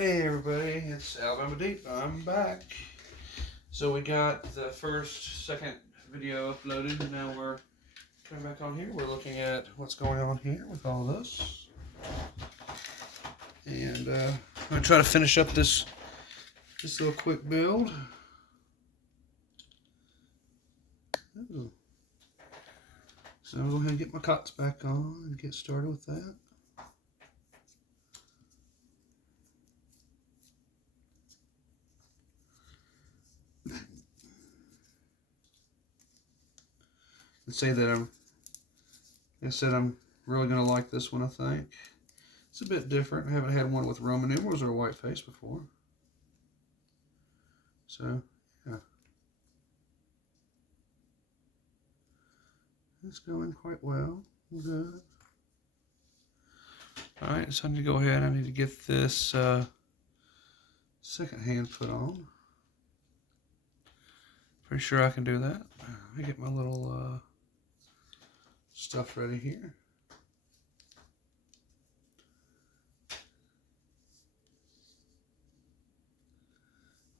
Hey everybody, it's Alabama Deep. I'm back. So we got the second video uploaded, and now we're coming back on here. We're looking at what's going on here with all this. And I'm going to try to finish up this little quick build. Ooh. So I'm going to go ahead and get my cots back on and get started with that. Let's say that I'm really going to like this one, I think. It's a bit different. I haven't had one with Roman numerals or white face before. So, yeah. It's going quite well. Good. Alright, so I need to go ahead. I need to get this second hand put on. Pretty sure I can do that. Let me get my little stuff ready here.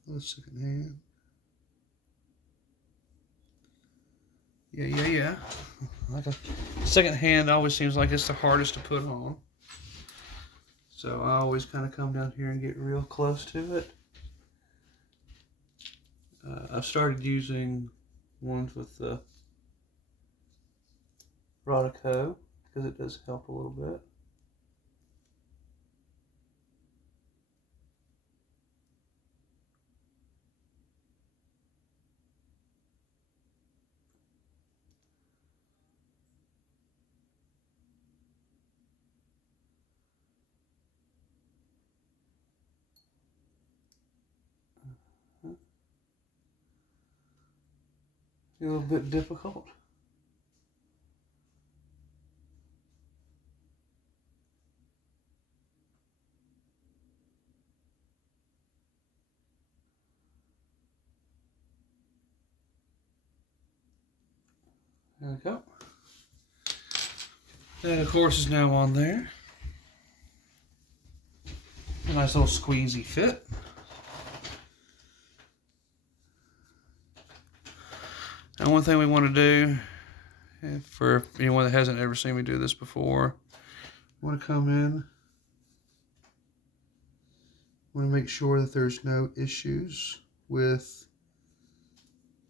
The second hand. Yeah. Like a second hand always seems like it's the hardest to put on. So I always kind of come down here and get real close to it. I've started using ones with the Rodico because it does help a little bit. A little bit difficult. There we go. That, of course, is now on there. A nice little squeezy fit. Now, one thing we want to do, for anyone that hasn't ever seen me do this before, I want to come in. I want to make sure that there's no issues with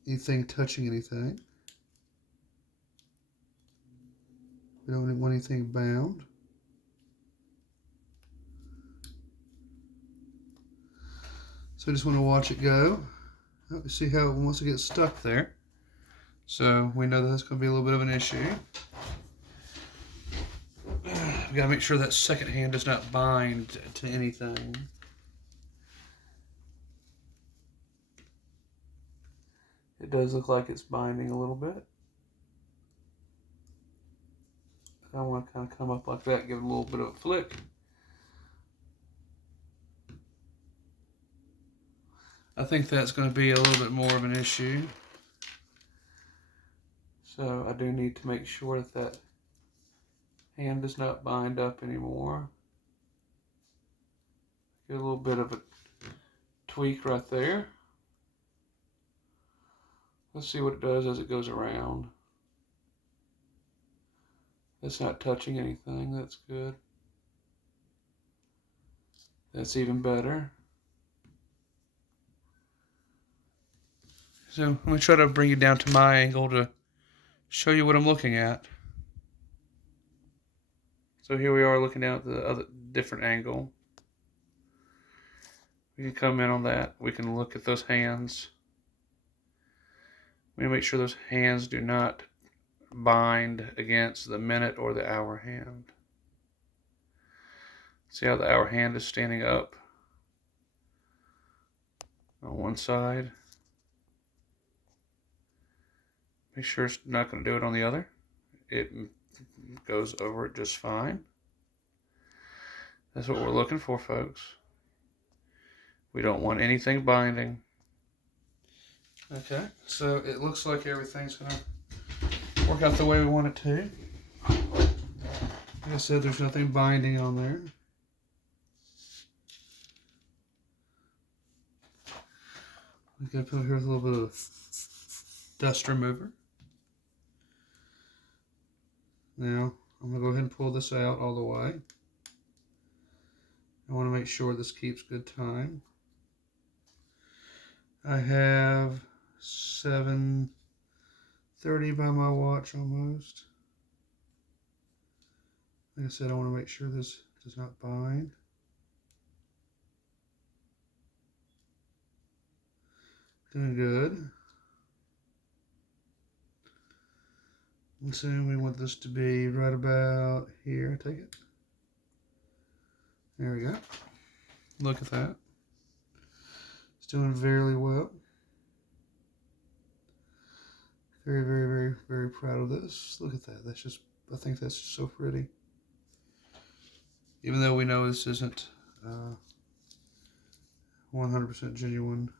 anything touching anything. We don't want anything bound. So I just want to watch it go. See how it wants to get stuck there. So we know that's going to be a little bit of an issue. We've got to make sure that second hand does not bind to anything. It does look like it's binding a little bit. I want to kind of come up like that, give it a little bit of a flick. I think that's going to be a little bit more of an issue. So I do need to make sure that that hand does not bind up anymore. Get a little bit of a tweak right there. Let's see what it does as it goes around. It's not touching anything. That's good. That's even better. So I'm going to try to bring you down to my angle to show you what I'm looking at. So here we are looking at the other different angle. We can come in on that. We can look at those hands. We need to make sure those hands do not bind against the minute or the hour hand. See how the hour hand is standing up on one side. Make sure it's not going to do it on the other. It goes over it just fine. That's what we're looking for, folks. We don't want anything binding. Okay, so it looks like everything's going to work out the way we want it to. Like I said, there's nothing binding on there. We got to put here with a little bit of dust remover. Now, I'm going to go ahead and pull this out all the way. I want to make sure this keeps good time. I have 7:30 by my watch almost. Like I said, I want to make sure this does not bind. Doing good. And so we want this to be right about here. Take it. There we go. Look at that. It's doing very well. Very, very, very, very proud of this. Look at that. That's just, I think that's just so pretty. Even though we know this isn't 100% genuine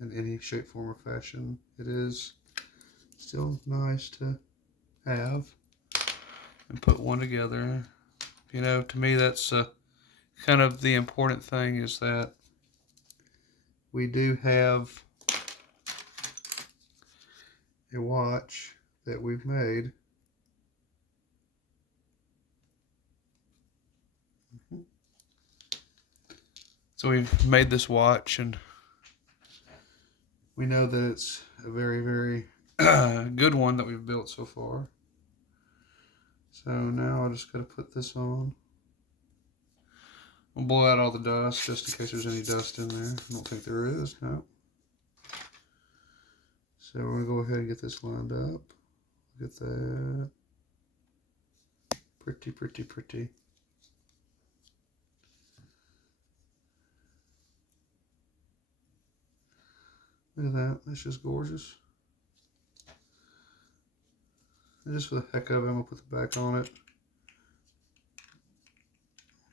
in any shape, form, or fashion, it is still nice to have and put one together. You know, to me, that's kind of the important thing, is that we do have a watch that we've made. So we've made this watch, and we know that it's a very, very good one that we've built so far. So now I just got to put this on. We'll blow out all the dust just in case there's any dust in there. I don't think there is, no. So we're going to go ahead and get this lined up. Look at that. Pretty, pretty, pretty. Look at that. That's just gorgeous. And just for the heck of it, I'm going to put the back on it.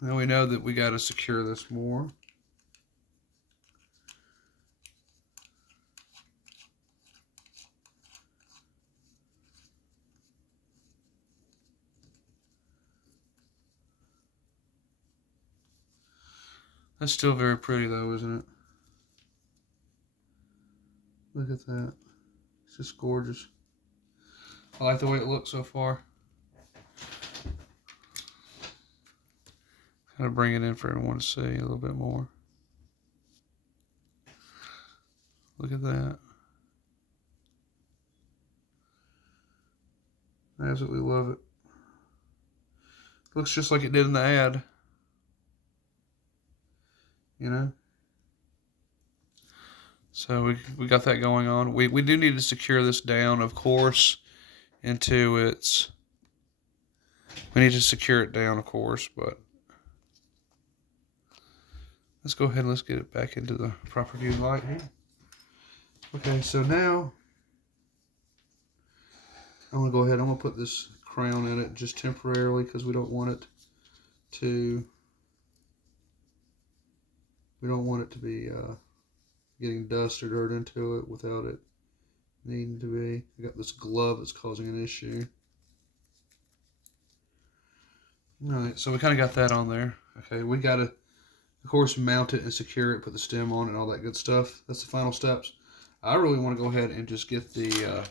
Now we know that we got to secure this more. That's still very pretty though, isn't it? Look at that. It's just gorgeous. I like the way it looks so far. Kind of bring it in for everyone to see a little bit more. Look at that. I absolutely love it. Looks just like it did in the ad. You know? So we got that going on. We do need to secure this down, of course, into its... We need to secure it down, of course, but... Let's go ahead and let's get it back into the proper view light here. Okay, so now... I'm going to go ahead, I'm going to put this crown in it just temporarily because we don't want it to... We don't want it to be getting dust or dirt into it without it needing to be. I got this glove that's causing an issue. Alright, so we kind of got that on there. Okay, we got to, of course, mount it and secure it, put the stem on it and all that good stuff. That's the final steps. I really want to go ahead and just get the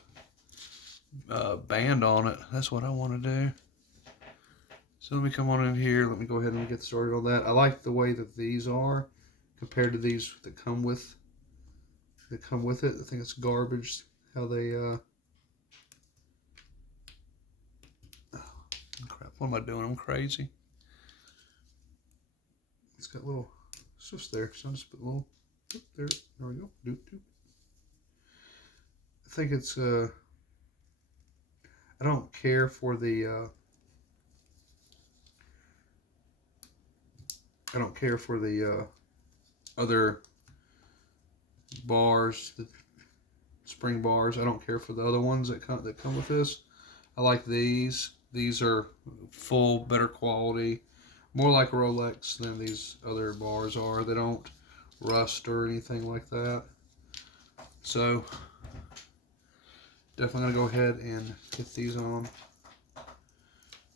band on it. That's what I want to do. So let me come on in here. Let me go ahead and get started on that. I like the way that these are compared to these that come with it. I think it's garbage how they oh, crap, what am I doing? I'm crazy. It's got little swifts there, so I'll just put a little there we go. Doop doop. I think it's I don't care for the other bars, the spring bars. I don't care for the other ones that come with this. I like these. These are full, better quality, more like Rolex than these other bars are. They don't rust or anything like that. So definitely gonna go ahead and get these on.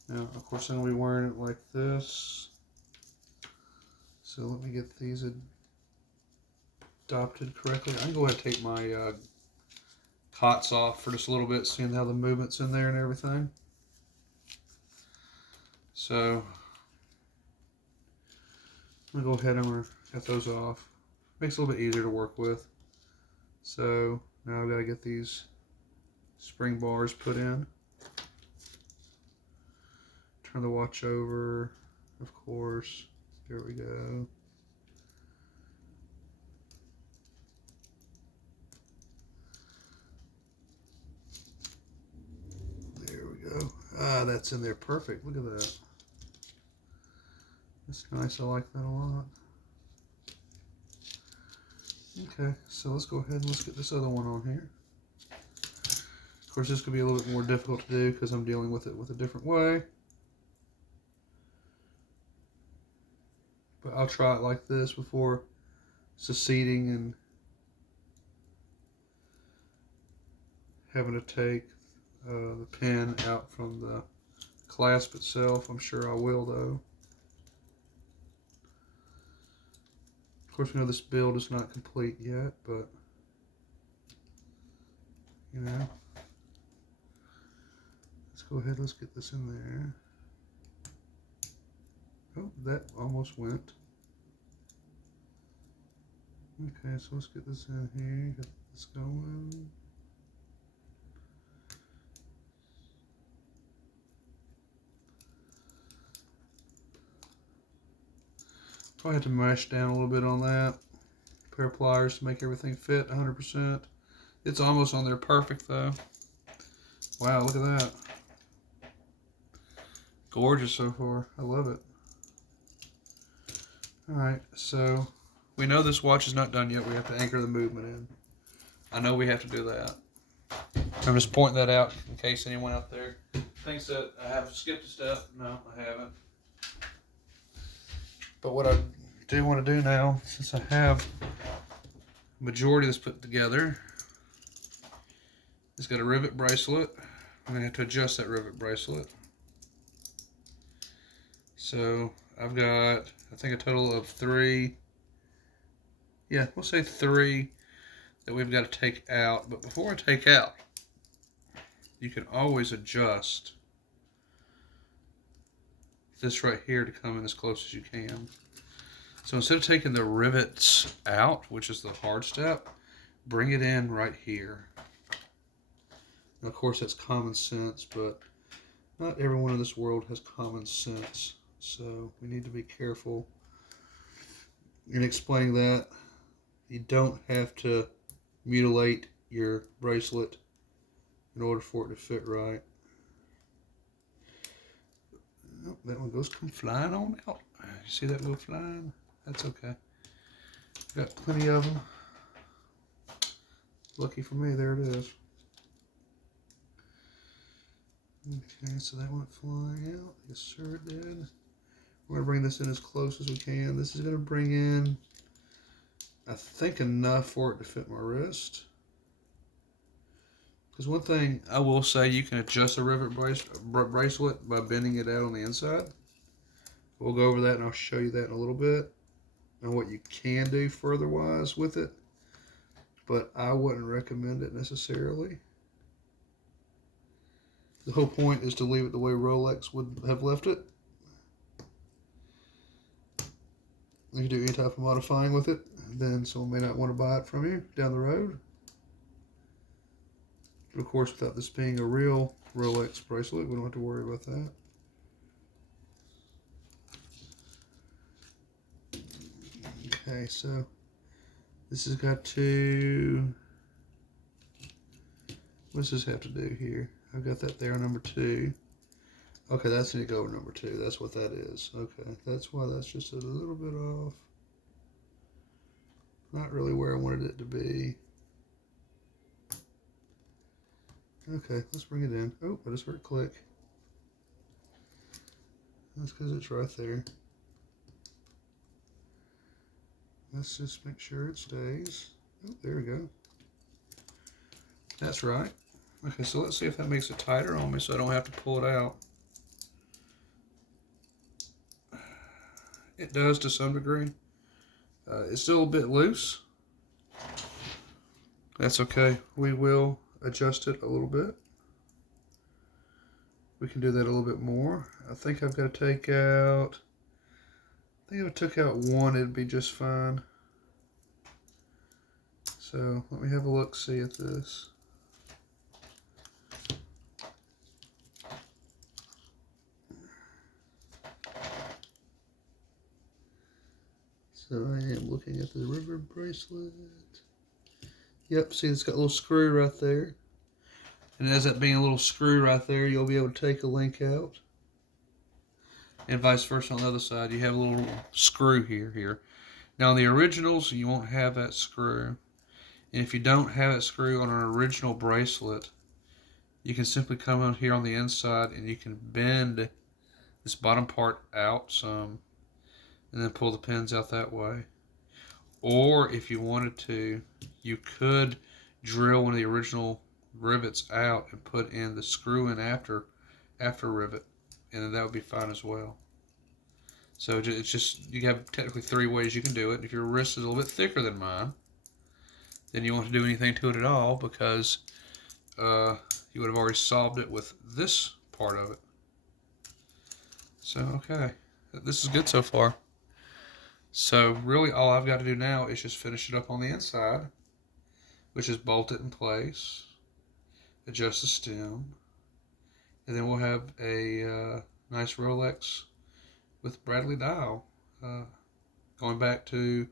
Now, of course, I'm gonna be wearing it like this. So let me get these in. adopted correctly. I can go ahead and take my cots off for just a little bit, seeing how the movement's in there and everything. So I'm going to go ahead and get those off. Makes it a little bit easier to work with. So now I've got to get these spring bars put in. Turn the watch over, of course. There we go. There we go. Ah, that's in there perfect. Look at that. That's nice. I like that a lot. Okay, so let's go ahead and let's get this other one on here. Of course, this could be a little bit more difficult to do because I'm dealing with it with a different way. But I'll try it like this before succeeding and having to take the pin out from the clasp itself. I'm sure I will, though. Of course, we know this build is not complete yet, but you know, let's go ahead. Let's get this in there. Oh, that almost went. Okay, so let's get this in here. Get this going. Probably have to mash down a little bit on that. A pair of pliers to make everything fit 100%. It's almost on there perfect though. Wow, look at that. Gorgeous so far. I love it. Alright, so we know this watch is not done yet. We have to anchor the movement in. I know we have to do that. I'm just pointing that out in case anyone out there thinks that I have skipped a step. No, I haven't. But what I do want to do now, since I have the majority of this put together, it's got a rivet bracelet. I'm going to have to adjust that rivet bracelet. So I've got, I think, a total of 3. Yeah, we'll say 3 that we've got to take out. But before I take out, you can always adjust this right here to come in as close as you can. So instead of taking the rivets out, which is the hard step, bring it in right here. And of course, that's common sense, but not everyone in this world has common sense. So we need to be careful in explaining that. You don't have to mutilate your bracelet in order for it to fit right. Oh, that one goes come flying on out. You see that go flying? That's okay. Got plenty of them. Lucky for me, there it is. Okay, so that went flying out. Yes, sir, it did. We're going to bring this in as close as we can. This is going to bring in, I think, enough for it to fit my wrist. Because one thing I will say, you can adjust a rivet bracelet by bending it out on the inside. We'll go over that and I'll show you that in a little bit and what you can do further-wise with it. But I wouldn't recommend it necessarily. The whole point is to leave it the way Rolex would have left it. If you do any type of modifying with it, then someone may not want to buy it from you down the road. But of course, without this being a real Rolex bracelet, we don't have to worry about that. Okay, so this has got to, what does this have to do here? I've got that there on number 2. Okay, that's going to go over number 2. That's what that is. Okay, that's why that's just a little bit off. Not really where I wanted it to be. Okay, let's bring it in. Oh, I just heard it click. That's because it's right there. Let's just make sure it stays. Oh, there we go. That's right. Okay, so let's see if that makes it tighter on me so I don't have to pull it out. It does to some degree. It's still a bit loose, That's okay. We will adjust it a little bit. We can do that a little bit more. I think I've got to take out, I think if I took out one, it'd be just fine. So let me have a look, see at this. So I am looking at the river bracelet. Yep, see it's got a little screw right there. And as that being a little screw right there, you'll be able to take a link out. And vice versa on the other side. You have a little screw here. Now on the originals, you won't have that screw. And if you don't have that screw on an original bracelet, you can simply come out here on the inside and you can bend this bottom part out some and then pull the pins out that way. Or if you wanted to, you could drill one of the original rivets out and put in the screw in after rivet, and then that would be fine as well. So it's just, you have technically 3 ways you can do it. If your wrist is a little bit thicker than mine, then you won't have to do anything to it at all, because you would have already solved it with this part of it. So, okay. This is good so far. So, really all I've got to do now is just finish it up on the inside, which is bolt it in place, adjust the stem, and then we'll have a nice Rolex with Bradley dial. Going back to,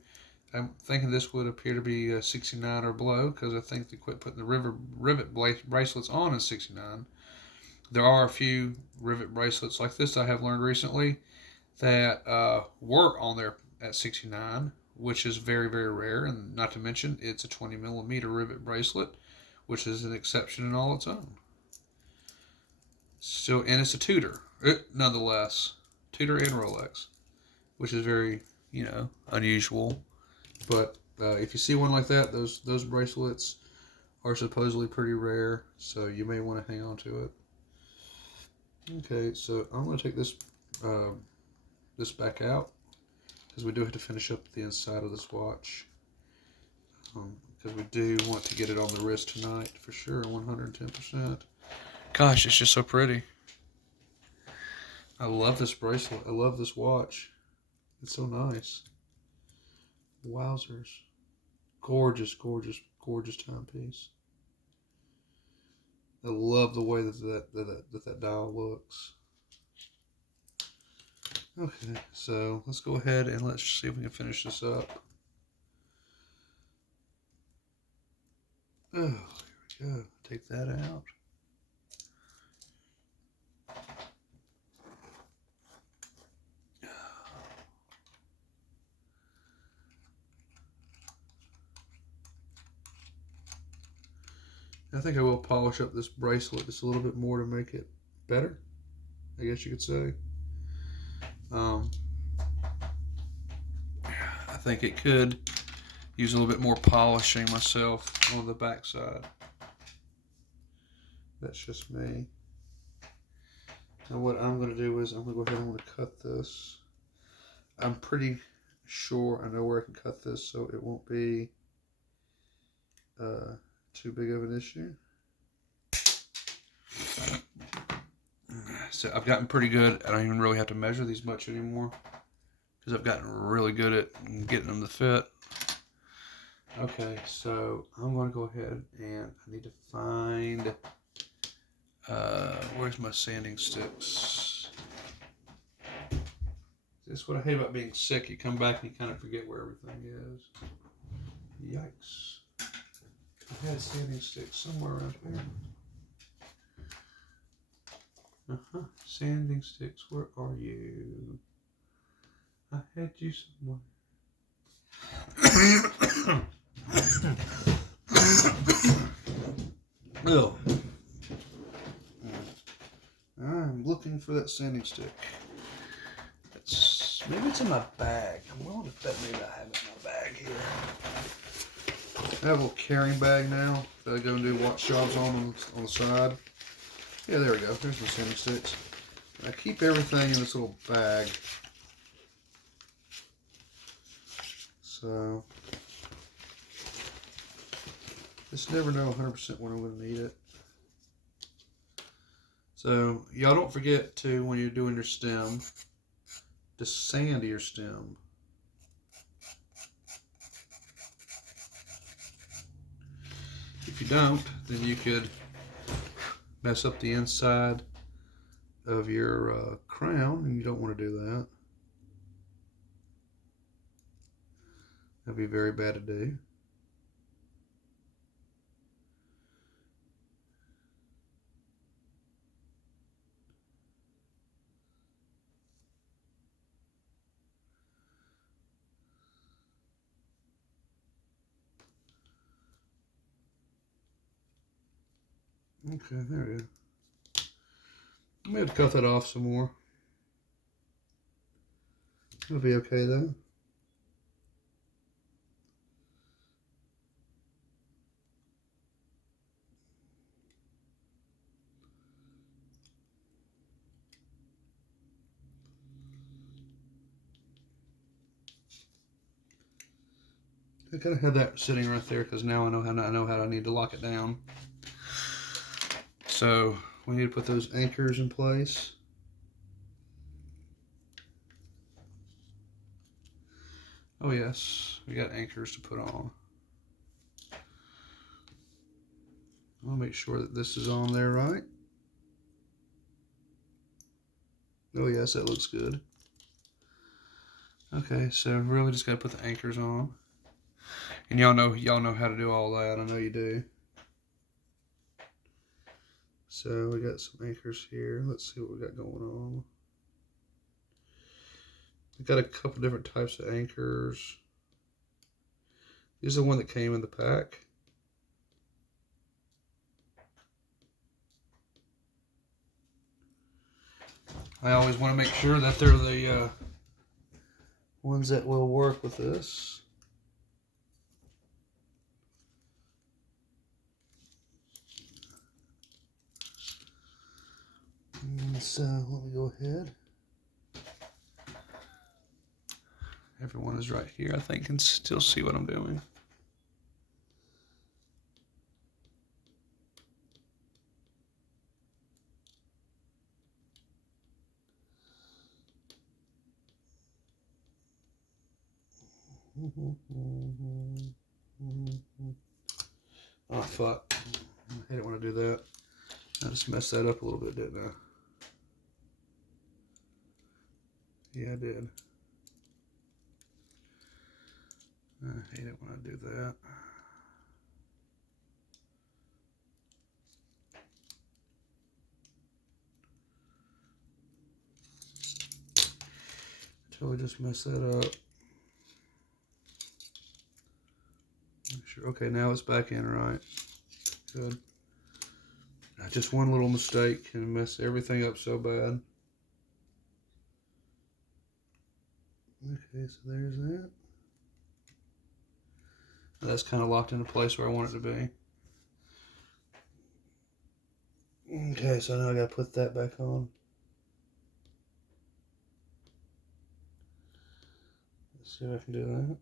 I'm thinking this would appear to be 69 or below, because I think they quit putting the rivet bracelets on in 69. There are a few rivet bracelets like this I have learned recently that work on there at 69, which is very, very rare, and not to mention it's a 20 millimeter rivet bracelet, which is an exception in all its own. So, and it's a Tudor, nonetheless, Tudor and Rolex, which is very, unusual. But if you see one like that, those bracelets are supposedly pretty rare, so you may want to hang on to it. Okay, so I'm going to take this this back out, because we do have to finish up the inside of this watch, because we do want to get it on the wrist tonight for sure, 110%. Gosh, it's just so pretty. I love this bracelet. I love this watch. It's so nice. Wowzers. Gorgeous, gorgeous, gorgeous timepiece. I love the way that dial looks. Okay, so let's go ahead and let's see if we can finish this up. Oh, here we go. Take that out. I think I will polish up this bracelet just a little bit more to make it better, I guess you could say. I think it could use a little bit more polishing myself on the back side. That's just me. Now what I'm going to do is I'm going to go ahead and I'm going to cut this. I'm pretty sure I know where I can cut this so it won't be too big of an issue. So I've gotten pretty good. I don't even really have to measure these much anymore, because I've gotten really good at getting them to fit. Okay, so I'm going to go ahead and I need to find, where's my sanding sticks? This is what I hate about being sick. You come back and you kind of forget where everything is. Yikes. I had sanding sticks somewhere around here. Sanding sticks, where are you? I had you somewhere. Oh. I'm looking for that sanding stick. Maybe it's in my bag. I'm willing to bet maybe I have it in my bag here. I have a little carrying bag now that I go and do watch jobs on the side. Yeah, there we go. There's my sanding sticks. I keep everything in this little bag. So Just never know 100% when I'm going to need it. So y'all don't forget to, when you're doing your stem, to sand your stem. If you don't, then you could mess up the inside of your crown, and you don't want to do that. That'd be very bad to do. Okay, there it is. I'm going to cut that off some more. It'll be okay though. I kind of had that sitting right there because now I know how I need to lock it down. So we need to put those anchors in place. Oh yes, we got anchors to put on. I'll make sure that this is on there right. Oh yes, that looks good. Okay, so really just got to put the anchors on. And y'all know how to do all that. I know you do. So we got some anchors here. Let's see what we got going on. We got a couple different types of anchors. These are the one that came in the pack. I always want to make sure that they're the ones that will work with this. And so let me go ahead. Everyone is right here, I think, can still see what I'm doing. Oh, fuck. I didn't want to do that. I just messed that up a little bit, didn't I? Yeah, I did. I hate it when I do that. Totally just messed that up. Make sure. Okay, now it's back in right. Good. Just one little mistake can mess everything up so bad. Okay, so there's that. That's kind of locked into place where I want it to be. Okay, so now I gotta put that back on. Let's see if I can do that.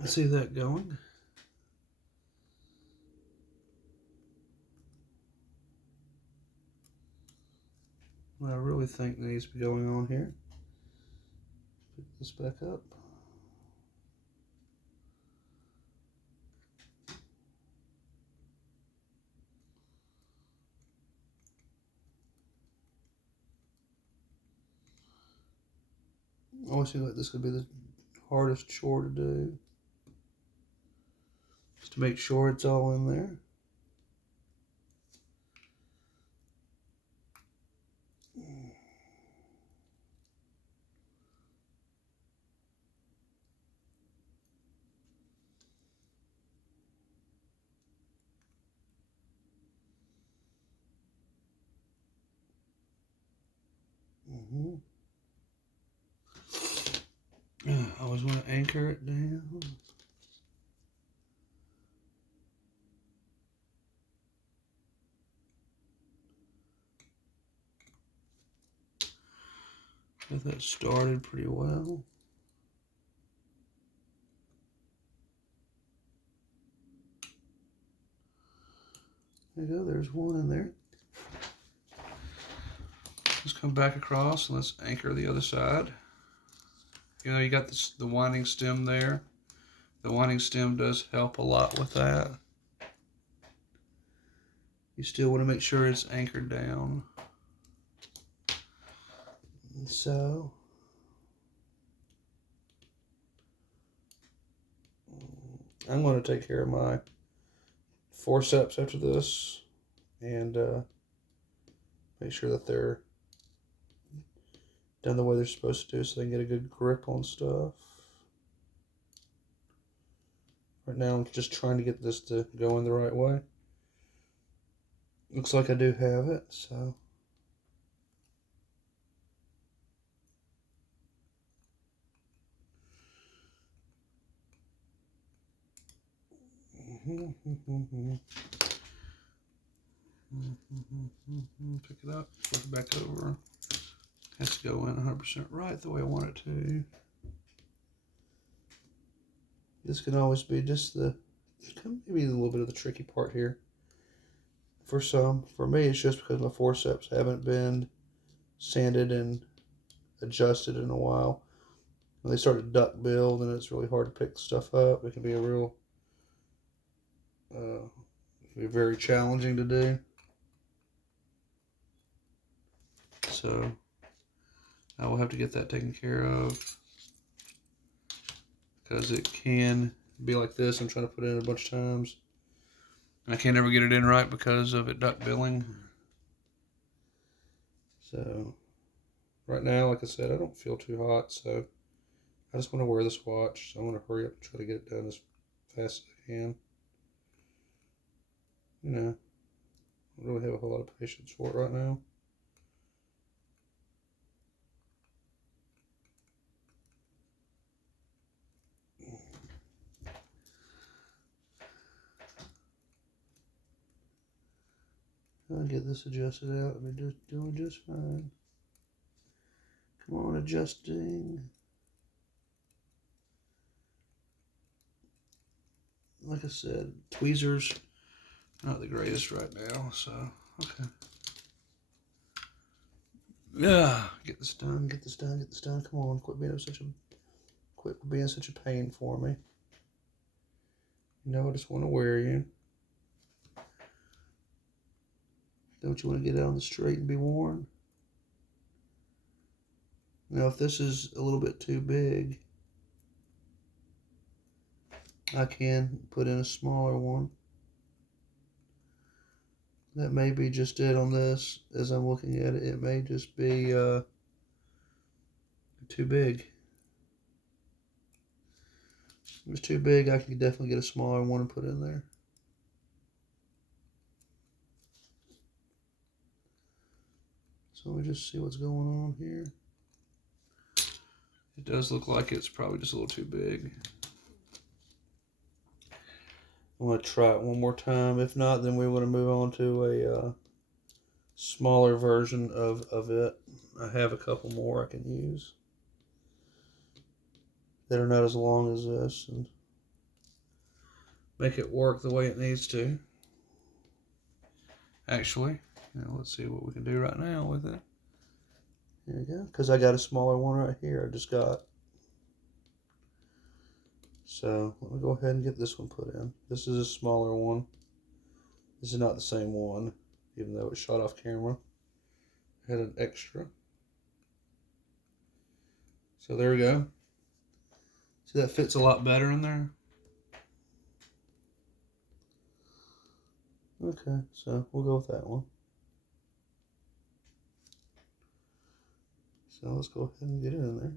I see that going. What I really think needs to be going on here. Pick this back up. I always feel like this could be the hardest chore to do. Just to make sure it's all in there. I always want to anchor it down. Got that started pretty well. There you go, there's one in there. Let's come back across and let's anchor the other side. You know, you got this, the winding stem there. The winding stem does help a lot with that. You still want to make sure it's anchored down. And so, I'm going to take care of my forceps after this and make sure that they're done the way they're supposed to do so they can get a good grip on stuff. Right now I'm just trying to get this to go in the right way. Looks like I do have it, so. Pick it up, flip it back over. Has to go in 100% right the way I want it to. This can always be just the, maybe a little bit of the tricky part here. For some, for me, it's just because my forceps haven't been sanded and adjusted in a while. When they start to duck bill, then it's really hard to pick stuff up. It can be a real, be very challenging to do. So I will have to get that taken care of because it can be like this. I'm trying to put it in a bunch of times. I can't ever get it in right because of it duck billing. So right now, like I said, I don't feel too hot, so I just want to wear this watch. So I want to hurry up and try to get it done as fast as I can. You know, I don't really have a whole lot of patience for it right now. I'll get this adjusted out. I'll be doing just fine. Come on, adjusting. Like I said, tweezers not the greatest right now, so okay. Yeah, get this done, get this done, get this done. Come on, quit being such a pain for me. You know, I just want to wear you. Don't you want to get it on the straight and be worn? Now, if this is a little bit too big, I can put in a smaller one. That may be just it on this. As I'm looking at it, it may just be too big. If it's too big, I can definitely get a smaller one and put in there. So let me just see what's going on here. It does look like it's probably just a little too big. I'm going to try it one more time. If not, then we want to move on to a smaller version of it. I have a couple more I can use that are not as long as this and make it work the way it needs to. Actually, let's see what we can do right now with it. There we go. Because I got a smaller one right here. I just got. So let me go ahead and get this one put in. This is a smaller one. This is not the same one, even though it shot off camera. I had an extra. So there we go. See, that fits a lot better in there. Okay, so we'll go with that one. So let's go ahead and get it in there.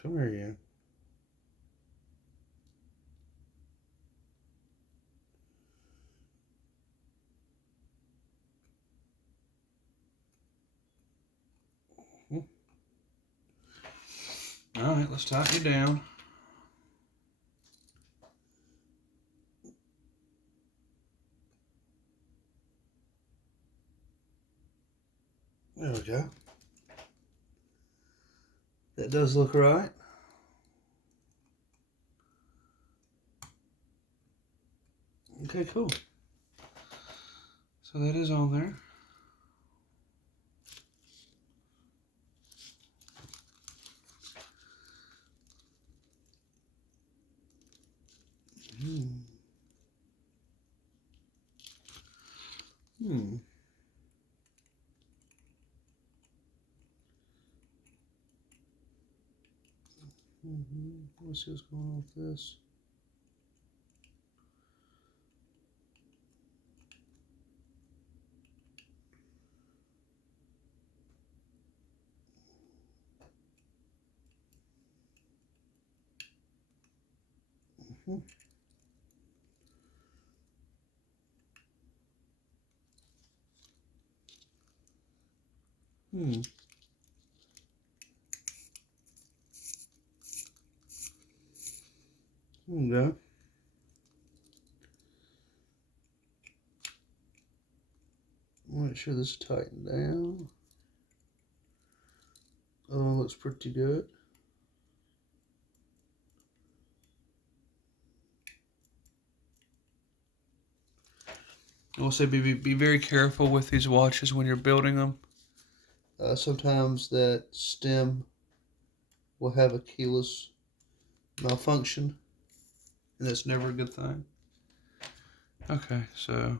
Come here, you. All right, let's tighten you down. There we go. That does look right. Okay, cool. So that is on there. Let's see what's going on with this. There we go. Make sure this is tightened down. Oh, looks pretty good. I will say be very careful with these watches when you're building them. Sometimes that stem will have a keyless malfunction, and that's never a good thing. Okay, so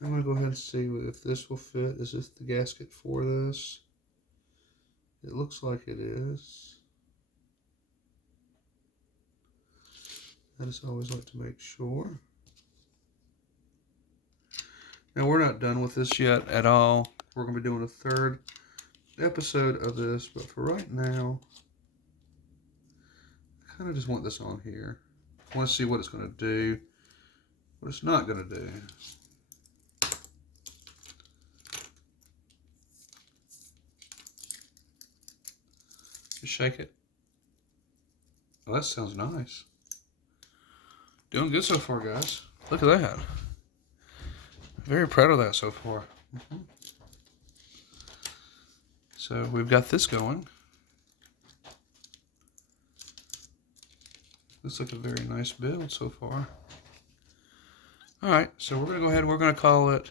I'm going to go ahead and see if this will fit. Is this the gasket for this? It looks like it is. I just always like to make sure. Now, we're not done with this yet at all. We're going to be doing a third episode of this, but for right now, I kind of just want this on here. I want to see what it's going to do, what it's not going to do. Just shake it. Oh, that sounds nice. Doing good so far, guys. Look at that. Very proud of that so far. So we've got this going. Looks like a very nice build so far. Alright, so we're going to go ahead and we're going to call it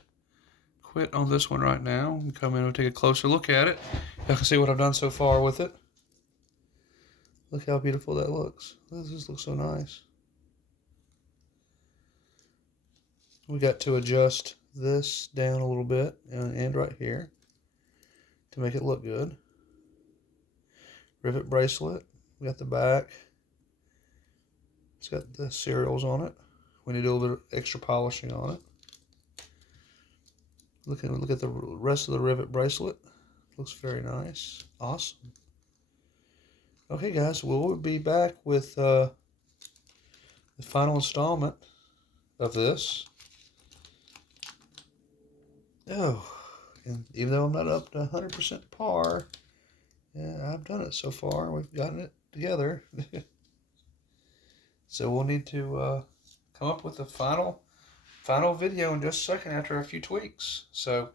quit on this one right now. And come in and take a closer look at it. You can see what I've done so far with it. Look how beautiful that looks. This just looks so nice. We got to adjust this down a little bit and right here to make it look good. Rivet bracelet. We got the back. It's got the serials on it. We need to do a little bit of extra polishing on it. Look at the rest of the rivet bracelet. Looks very nice. Awesome. Okay, guys, we'll be back with the final installment of this. Oh, and even though I'm not up to 100% par, yeah, I've done it so far. We've gotten it together. So we'll need to come up with the final video in just a second after a few tweaks. So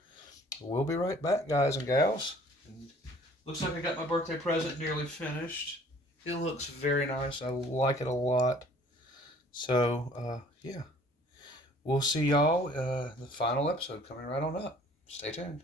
we'll be right back, guys and gals. And looks like I got my birthday present nearly finished. It looks very nice. I like it a lot. So, yeah. We'll see y'all in the final episode coming right on up. Stay tuned.